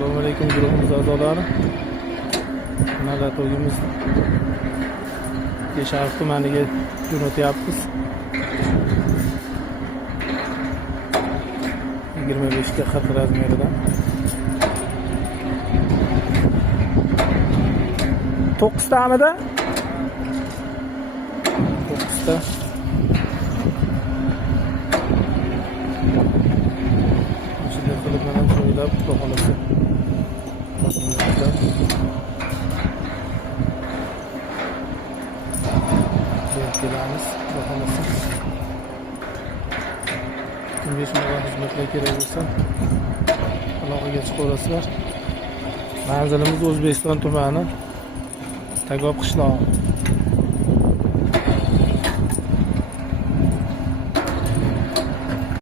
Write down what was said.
Assalomu alaykum guruhimiz a'zolari. Mana to'yimiz Sharq tumaniga jo'natyapmiz. 25 ga 40 razmeridan. 9 tamida? 9 ta. Shunday qilib mana to'ylab qo'yamiz. Kelamiz, bakamız. 25 million xizmatlar kerak bo'lsa, aloqaga chiqib olasizlar. Manzilimiz O'zbekiston tumani, Tagob qishlog'i.